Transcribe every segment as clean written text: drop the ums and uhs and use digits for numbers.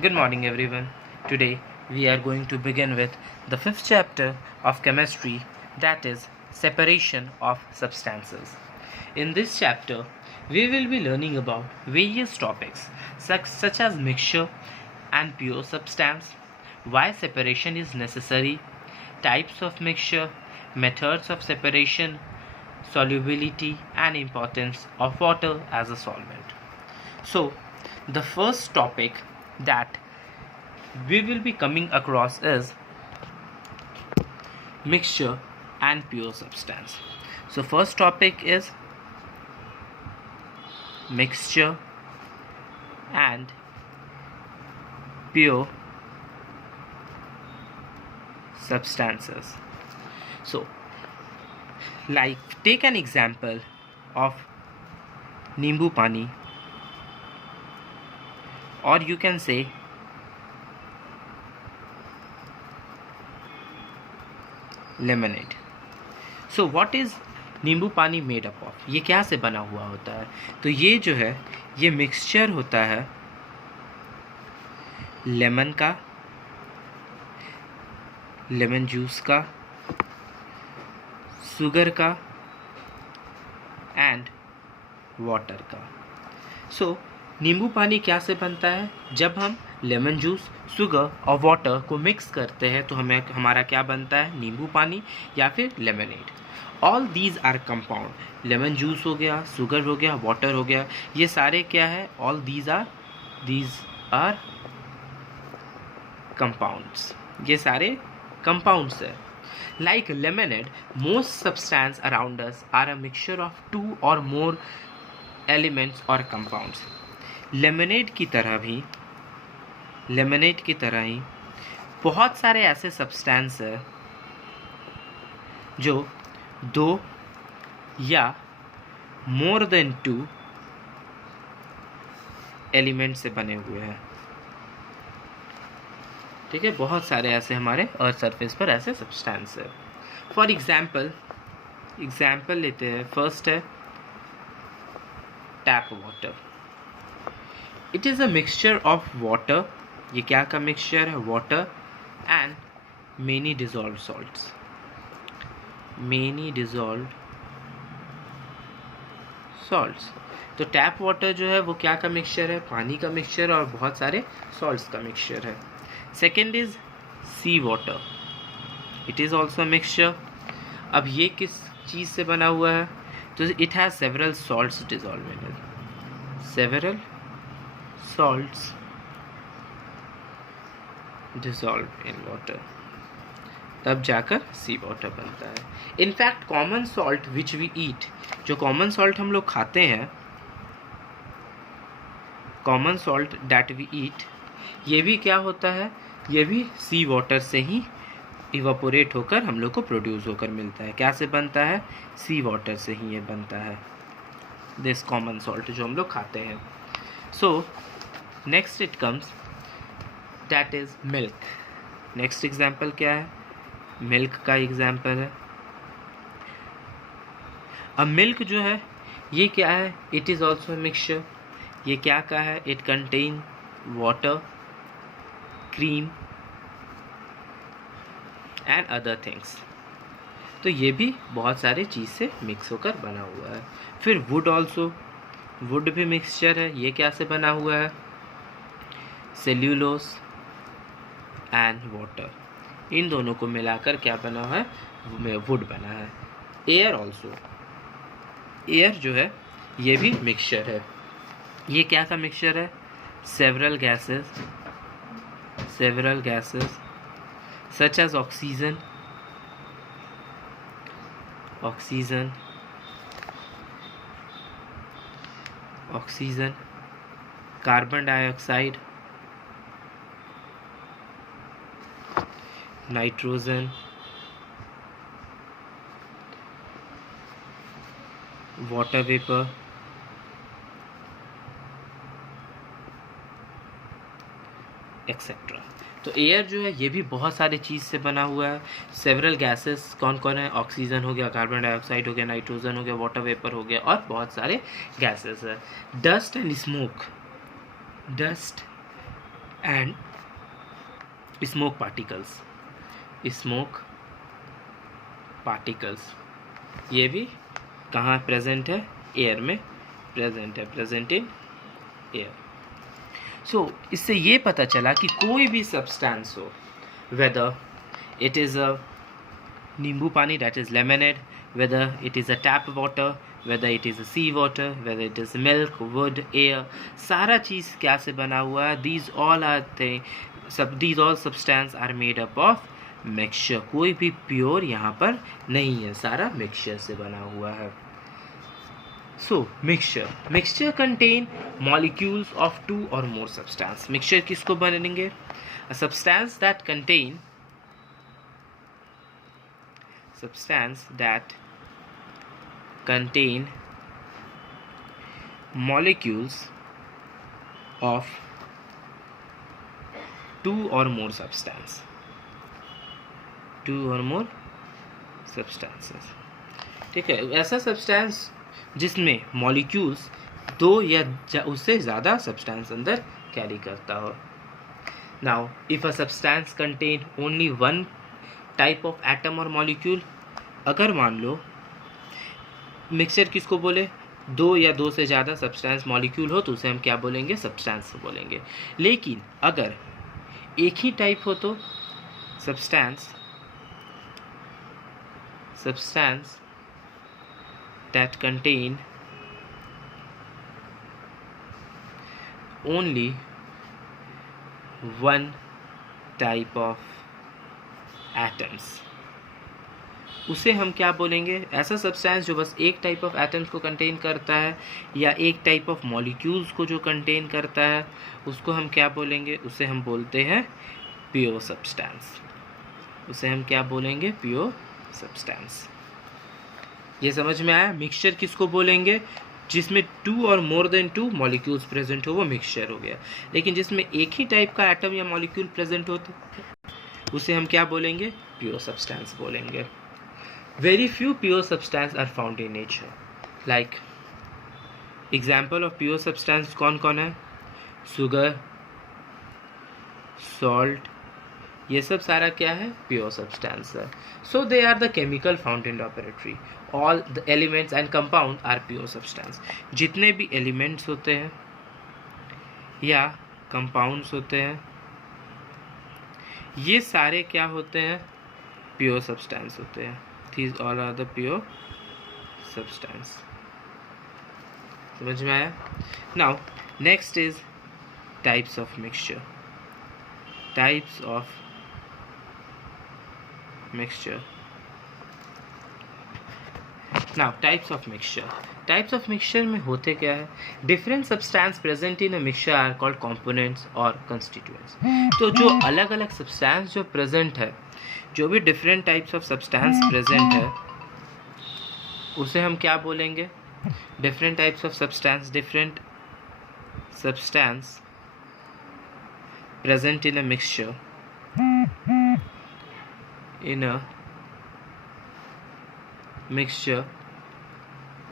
Good morning, everyone. Today we are going to begin with the fifth chapter of chemistry, that is, separation of substances. In this chapter, we will be learning about various topics such as mixture and pure substance, why separation is necessary, types of mixture, methods of separation, solubility, and importance of water as a solvent. So, the first topic that we will be coming across is mixture and pure substance. So, first topic is mixture and pure substances. So, like take an example of Nimbu Pani, or you can say lemonade. So what is नींबू पानी made up of? ये क्या से बना हुआ होता है? तो ये जो है ये मिक्सचर होता है लेमन का, लेमन जूस का, शुगर का एंड वाटर का. सो नींबू पानी क्या से बनता है? जब हम लेमन जूस, शुगर और वाटर को मिक्स करते हैं तो हमारा क्या बनता है? नींबू पानी या फिर lemonade. All these are compound. Lemon juice हो गया, शुगर हो गया, वाटर हो गया, ये सारे क्या है? All these are compounds. ये सारे कंपाउंड्स है. Like lemonade, most substance around us are a mixture of 2 or more elements और कंपाउंड्स. लेमनेड की तरह ही बहुत सारे ऐसे सब्सटेंस है जो 2 या मोर देन 2 एलिमेंट से बने हुए हैं. ठीक है, बहुत सारे ऐसे हमारे अर्थ सरफेस पर ऐसे सब्सटेंस है. फॉर एग्जाम्पल लेते हैं. फर्स्ट है tap water. It is a mixture of water. ये क्या का मिक्सचर है? Water and many dissolve salts. तो टैप वाटर जो है वो क्या का मिक्सचर है? पानी का मिक्सचर और बहुत सारे सॉल्ट्स का मिक्सचर है. Second is sea water. It is also mixture. अब ये किस चीज़ से बना हुआ है? तो it has several salts dissolve in it. Several salts dissolved in water, तब जाकर सी वाटर बनता है. In fact common salt which we eat, जो कॉमन सॉल्ट हम लोग खाते हैं, common salt that we eat, ये भी क्या होता है? ये भी सी वाटर से ही इवापोरेट होकर हम लोग को प्रोड्यूस होकर मिलता है. क्या से बनता है? सी वाटर से ही ये बनता है, दिस कॉमन सॉल्ट जो हम लोग खाते हैं. So next it comes that is milk. Next example क्या है? मिल्क का एग्जाम्पल है. अब मिल्क जो है ये क्या है? It is also mixture. ये क्या का है? It contain water, cream and other things. तो ये भी बहुत सारे चीज़ से मिक्स होकर बना हुआ है. फिर वुड ऑल्सो, वुड भी मिक्सचर है. ये क्या से बना हुआ है? Cellulose and water. इन दोनों को मिलाकर क्या बना है? वुड बना है. एयर ऑल्सो, एयर जो है ये भी मिक्सचर है. ये क्या का मिक्सचर है? Several gases such as oxygen, carbon dioxide, nitrogen, water vapour, etcetera. तो एयर जो है ये भी बहुत सारे चीज़ से बना हुआ है. सेवरल गैसेस कौन कौन है? ऑक्सीजन हो गया, कार्बन डाइऑक्साइड हो गया, नाइट्रोजन हो गया, वाटर वेपर हो गया और बहुत सारे गैसेस है. Dust and smoke particles. Smoke particles ये भी कहाँ प्रेजेंट है? एयर में प्रेजेंट है, प्रेजेंट इन एयर. सो इससे ये पता चला कि कोई भी सब्सटेंस हो, वेदर इट इज़ अ नींबू पानी, that is lemonade, whether it is a tap water, whether it is a sea water, whether it is milk, wood, air, सारा चीज़ क्या से बना हुआ है? These all substance are made up of mixture. कोई भी प्योर यहाँ पर नहीं है, सारा मिक्सचर से बना हुआ है. So mixture contain molecules of two or more substance. Mixture किसको बनेंगे? A substance that contain molecules of two or more substances. ठीक है, ऐसा सब्सटेंस जिसमें मॉलिक्यूल्स दो या उससे ज़्यादा सब्सटेंस अंदर कैरी करता हो. Now if a substance contain only one type of atom और मॉलिक्यूल, अगर मान लो मिक्सचर किसको बोले? दो या दो से ज़्यादा सब्सटेंस मॉलिक्यूल हो तो उसे हम क्या बोलेंगे? सब्सटेंस बोलेंगे. लेकिन अगर एक ही टाइप हो तो substance that contain only one type of atoms, उसे हम क्या बोलेंगे? ऐसा सब्सटेंस जो बस एक टाइप ऑफ एटम्स को कंटेन करता है या एक टाइप ऑफ मॉलिक्यूल्स को जो कंटेन करता है, उसको हम क्या बोलेंगे? उसे हम बोलते हैं प्योर सब्सटेंस. उसे हम क्या बोलेंगे? Pure substance. ये समझ में आया? मिक्सचर किसको बोलेंगे? जिसमें टू और more than two molecules present हो वो मिक्सचर हो गया. लेकिन जिसमें एक ही टाइप का एटम या मॉलिक्यूल प्रेजेंट हो तो उसे हम क्या बोलेंगे? प्योर सब्सटेंस बोलेंगे. Very few pure substance are found in nature. Like example of pure substance कौन कौन है? Sugar, salt, ये सब सारा क्या है? Pure substance है. So they are the chemical found in laboratory. All the elements and compound are pure substance. जितने भी elements होते हैं या compounds होते हैं, ये सारे क्या होते हैं? Pure substance होते हैं. These all are the pure substance. समझ में आया? Now next is types of mixture. Now types of mixture में होते क्या है? Different substance present in a mixture are called components or constituents. तो जो अलग अलग substance जो present है, जो भी different types of substance present है, उसे हम क्या बोलेंगे? Different types of substance present in a mixture,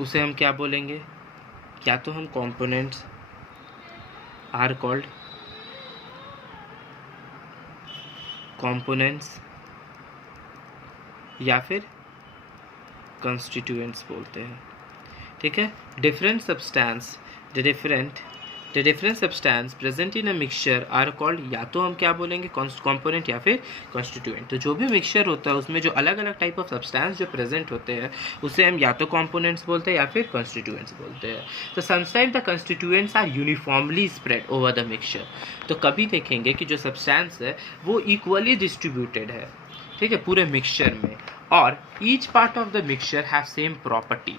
उसे हम क्या बोलेंगे? क्या तो हम कंपोनेंट्स आर कॉल्ड कंपोनेंट्स या फिर कंस्टिट्यूएंट्स बोलते हैं. ठीक है. Different substance present in a mixture are called, या तो हम क्या बोलेंगे? कंपोनेंट या फिर कंस्टिट्यूएंट. तो जो भी मिक्सचर होता है उसमें जो अलग अलग टाइप ऑफ सब्सटेंस जो प्रेजेंट होते हैं उसे हम या तो कंपोनेंट्स बोलते हैं या फिर कंस्टिट्यूएंट्स बोलते हैं. तो sometimes the constituents are uniformly spread over the mixture. तो कभी देखेंगे कि जो सब्सटेंस है वो इक्वली डिस्ट्रीब्यूटेड है, ठीक है, पूरे मिक्सचर में, और each part of the mixture have same property.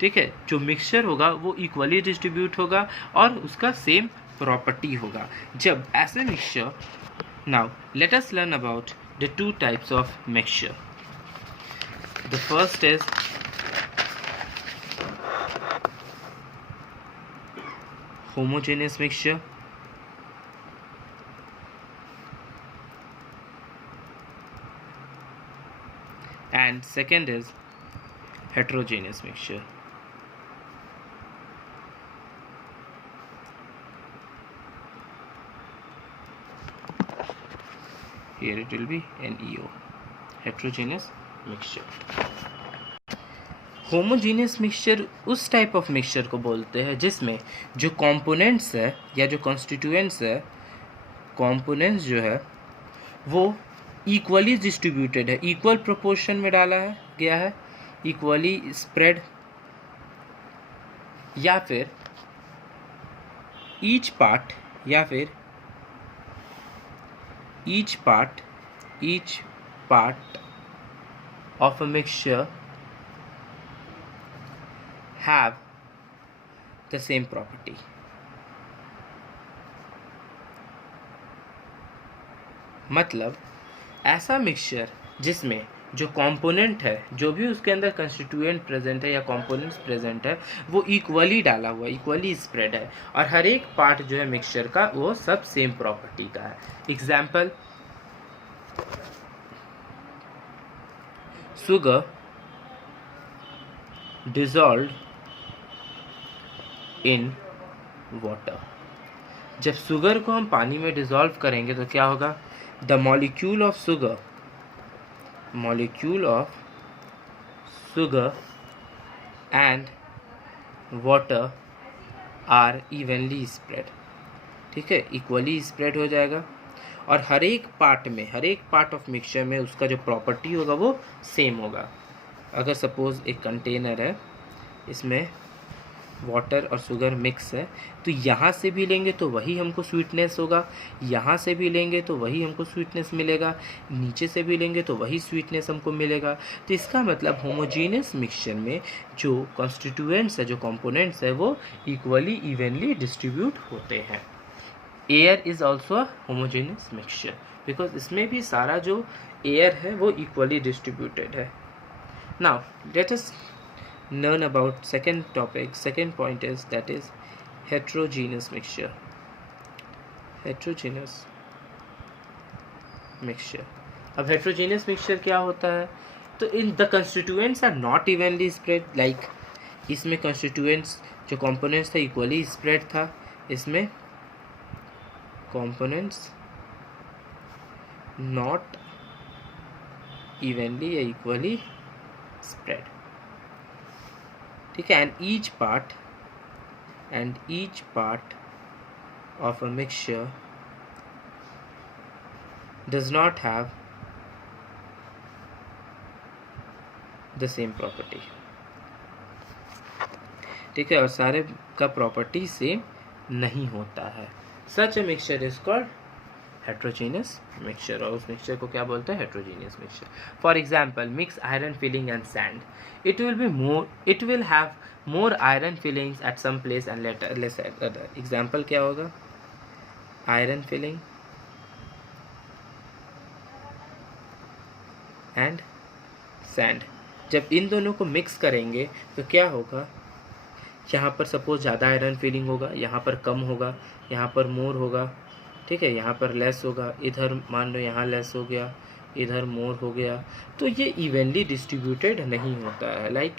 ठीक है, जो मिक्सचर होगा वो इक्वली डिस्ट्रीब्यूट होगा और उसका सेम प्रॉपर्टी होगा. जब ऐसे mixture, now let us learn about the two types of mixture. The first is homogeneous mixture, and second is heterogeneous mixture. here it will be NeO, heterogeneous mixture. Homogeneous mixture उस type of mixture को बोलते हैं जिसमें जो components है या जो constituents है, कंपोनेंट्स जो है वो इक्वली डिस्ट्रीब्यूटेड है, इक्वल प्रोपोर्शन में डाला है गया है, इक्वली स्प्रेड, या फिर each part of a mixture have the same property. मतलब ऐसा मिक्सचर जिसमें जो कंपोनेंट है, जो भी उसके अंदर कंस्टिट्यूएंट प्रेजेंट है या कंपोनेंट्स प्रेजेंट है, वो इक्वली डाला हुआ, इक्वली स्प्रेड है, और हर एक पार्ट जो है मिक्सचर का वो सब सेम प्रॉपर्टी का है. Example, sugar dissolved in water. जब शुगर को हम पानी में डिसॉल्व करेंगे तो क्या होगा? The molecule of sugar and water are evenly spread. ठीक है, इक्वली स्प्रेड हो जाएगा, और हर एक पार्ट ऑफ मिक्सचर में उसका जो प्रॉपर्टी होगा वो सेम होगा. अगर सपोज एक कंटेनर है, इसमें वाटर और शुगर मिक्स है, तो यहाँ से भी लेंगे तो वही हमको स्वीटनेस होगा, यहाँ से भी लेंगे तो वही हमको स्वीटनेस मिलेगा, नीचे से भी लेंगे तो वही स्वीटनेस हमको मिलेगा. तो इसका मतलब होमोजीनियस मिक्सचर में जो कॉन्स्टिट्यूएंट्स है, जो कंपोनेंट्स है, वो इक्वली इवनली डिस्ट्रीब्यूट होते हैं. Air is also a homogeneous mixture because इसमें भी सारा जो एयर है वो इक्वली डिस्ट्रीब्यूटेड है. Now let us learn about second point is that is heterogeneous mixture. अब heterogeneous mixture क्या होता है? तो in the constituents are not evenly spread, like इसमें constituents जो components था equally spread था, इसमें components not evenly या equally spread. ठीक है, and each part of a mixture does not have the same property. ठीक है, और सारे का प्रॉपर्टी सेम नहीं होता है. Such a mixture is called heterogeneous mixture, और उस मिक्सचर को क्या बोलते हैं? heterogeneous mixture. For example, mix iron filling and sand. It will have more iron fillings at some place and less at other. Example क्या होगा? Iron filling and sand. जब इन दोनों को मिक्स करेंगे तो क्या होगा? यहाँ पर सपोज ज़्यादा आयरन फिलिंग होगा, यहाँ पर कम होगा, यहाँ पर मोर होगा. ठीक है, यहाँ पर लेस होगा, इधर मान लो यहाँ लेस हो गया, इधर मोर हो गया. तो ये इवनली डिस्ट्रीब्यूटेड नहीं होता है. लाइक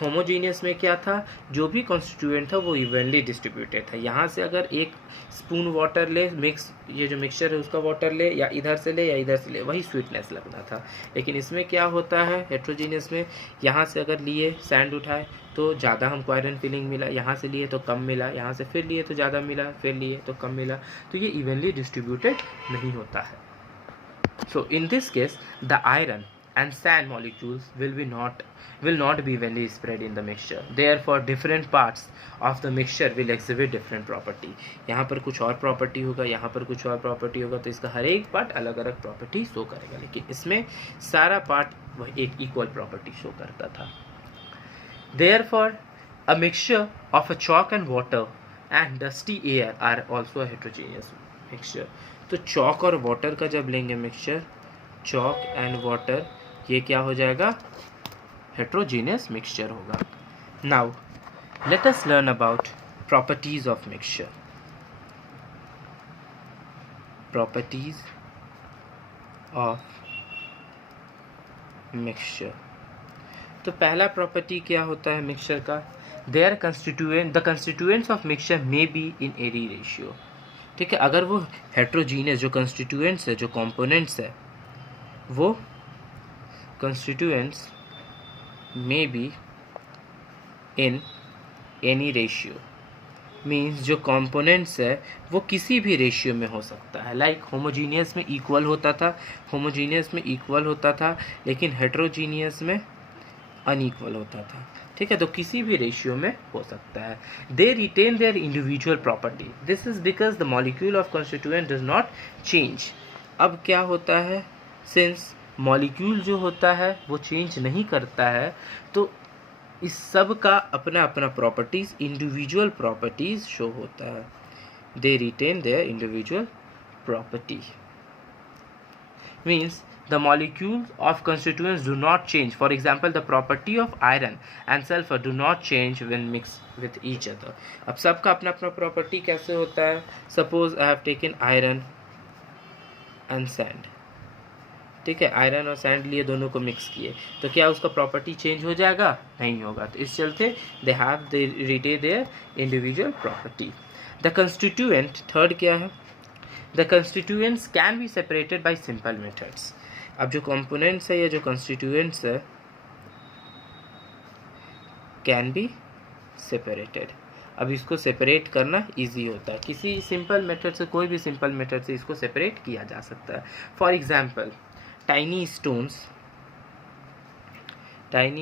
होमोजीनियस में क्या था? जो भी कॉन्स्टिट्यूएंट था वो इवनली डिस्ट्रीब्यूटेड था. यहाँ से अगर एक स्पून वाटर ले, ये जो मिक्सचर है उसका वाटर ले, या इधर से ले, वही स्वीटनेस लगना था. लेकिन इसमें क्या होता है? हेट्रोजीनियस में यहाँ से अगर लिए सैंड उठाए तो ज़्यादा हमको आयरन फिलिंग मिला, यहाँ से लिए तो कम मिला, यहाँ से फिर लिए तो ज़्यादा मिला, फिर लिए तो कम मिला. तो ये इवनली डिस्ट्रीब्यूटेड नहीं होता है. So in this case the iron and sand molecules will not be evenly spread in the mixture. Therefore different parts of the mixture will exhibit different property. यहाँ पर कुछ और प्रॉपर्टी होगा, यहाँ पर कुछ और प्रॉपर्टी होगा, तो इसका हर एक पार्ट अलग अलग प्रॉपर्टी शो करेगा. लेकिन इसमें सारा पार्ट वह एक इक्वल प्रॉपर्टी शो करता था. Therefore a mixture of a chalk and water and dusty air are also a heterogeneous mixture. तो chalk और water का जब लेंगे मिक्सचर, chalk and water, ये क्या हो जाएगा? हेट्रोजीनियस मिक्सचर होगा. Now let us learn about properties of mixture. Properties of mixture. तो पहला प्रॉपर्टी क्या होता है मिक्सचर का? The constituents of mixture may be in any ratio. ठीक है। अगर वो हेट्रोजीनियस जो कंस्टिट्यूएंट्स है, जो कंपोनेंट्स है, वो constituents may be in any ratio, means जो कंपोनेंट्स है वो किसी भी रेशियो में हो सकता है। लाइक होमोजीनियस में इक्वल होता था, लेकिन हेट्रोजीनियस में अनइक्वल होता था। ठीक है, तो किसी भी रेशियो में हो सकता है। They retain their individual property, this is because the molecule of constituent does not change. अब क्या होता है, सिंस मॉलिक्यूल जो होता है वो चेंज नहीं करता है, तो इस सब का अपना अपना प्रॉपर्टीज, इंडिविजुअल प्रॉपर्टीज शो होता है। They retain their individual property, means the molecules of constituents do not change. For example, the property of iron and sulfur do not change when mixed with each other. अब सबका अपना अपना property कैसे होता है। Suppose I have taken iron and sand, ठीक है, iron और सैंड लिए, दोनों को मिक्स किए, तो क्या उसका प्रॉपर्टी चेंज हो जाएगा? नहीं होगा। तो इस चलते they retain their individual property. The constituent, third क्या है, the constituents can be separated by simple methods. अब जो कंपोनेंट्स है या जो कंस्टिट्यूएंट्स है कैन बी सेपरेटेड। अब इसको सेपरेट करना इजी होता है, किसी सिंपल मेथड से, कोई भी सिंपल मेथड से इसको सेपरेट किया जा सकता है। For example, tiny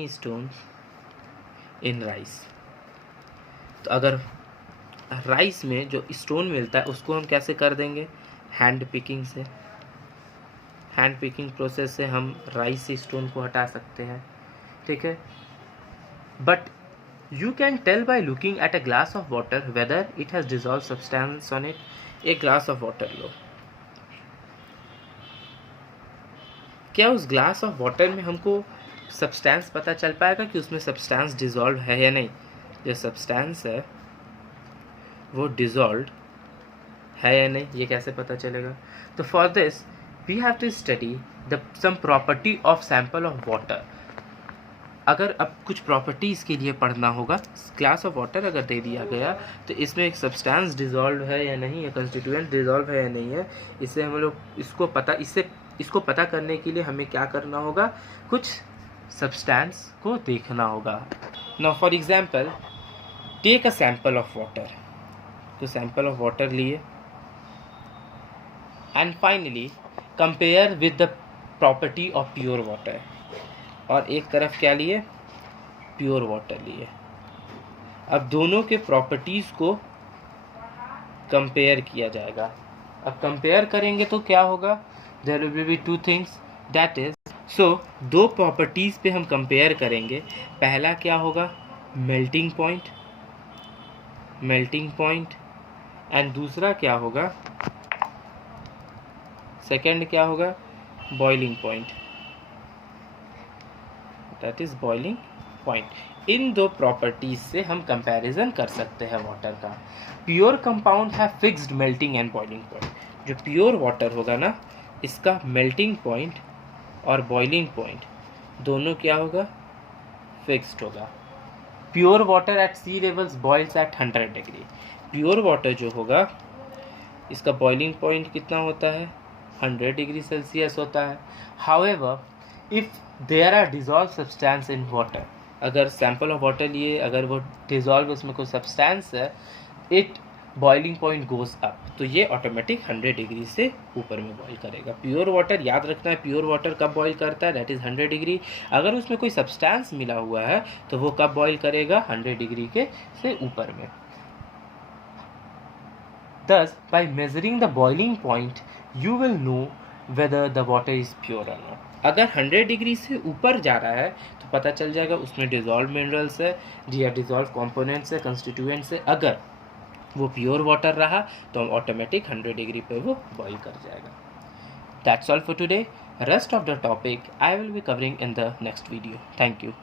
stones in rice. तो अगर राइस में जो स्टोन मिलता है उसको हम कैसे कर देंगे? हैंड पिकिंग प्रोसेस से हम राइस से स्टोन को हटा सकते हैं। ठीक है, but you can tell by looking at a glass of water whether it has dissolve substance on it. एक ग्लास ऑफ वाटर लो, क्या उस ग्लास ऑफ वाटर में हमको सब्सटेंस पता चल पाएगा कि उसमें सब्सटेंस डिजॉल्व है या नहीं? जो सब्सटेंस है वो डिजॉल्व है या नहीं, ये कैसे पता चलेगा? तो for this we have to study the some property of sample of water. अगर अब कुछ प्रॉपर्टीज़ के लिए पढ़ना होगा, ग्लास ऑफ वाटर अगर दे दिया गया तो इसमें एक सब्सटेंस डिजॉल्व है या नहीं, या कंस्टिट्यूएंट डिजॉल्व है या नहीं है, इससे हम लोग इसको पता करने के लिए हमें क्या करना होगा? कुछ सब्सटेंस को देखना होगा। Now for example, take a sample of water. तो सैंपल ऑफ वाटर लिए and finally compare with the property of pure water. और एक तरफ क्या लिए? प्योर वाटर लिए। अब दोनों के प्रॉपर्टीज़ को कंपेयर किया जाएगा। अब कंपेयर करेंगे तो क्या होगा? There will be two things, that is, so दो प्रॉपर्टीज़ पे हम कंपेयर करेंगे। पहला क्या होगा? मेल्टिंग पॉइंट, एंड दूसरा क्या होगा? सेकंड क्या होगा? Boiling point, that is boiling point. इन दो प्रॉपर्टीज से हम कंपैरिजन कर सकते हैं वाटर का। प्योर कंपाउंड है fixed melting and boiling point. जो प्योर वाटर होगा ना, इसका मेल्टिंग पॉइंट और बॉइलिंग पॉइंट दोनों क्या होगा? फिक्स्ड होगा। Pure water at sea levels boils at 100 degree. Pure water जो होगा इसका बॉइलिंग पॉइंट कितना होता है? 100 डिग्री सेल्सियस होता है। However if there are dissolve substance in water, अगर सैंपल ऑफ वाटर लिए, अगर वो डिजॉल्व उसमें कोई सब्सटेंस है, it boiling point goes up, तो ये ऑटोमेटिक 100 डिग्री से ऊपर में बॉईल करेगा। प्योर वाटर, याद रखना है, प्योर वाटर कब बॉईल करता है? That is 100 degree. अगर उसमें कोई सब्सटेंस मिला हुआ है तो वो कब बॉईल करेगा? 100 डिग्री के से ऊपर में। Thus, by measuring the boiling point, you will know whether the water is pure or not. अगर 100 डिग्री से ऊपर जा रहा है तो पता चल जाएगा उसमें डिजॉल्व मिनरल्स है या डिजॉल्व कंपोनेंट्स है, कंस्टिट्यूएंट्स है। अगर वो प्योर वाटर रहा तो ऑटोमेटिक 100 डिग्री पे वो बॉईल कर जाएगा। That's all for today. Rest of the topic I will be covering in the next video. Thank you.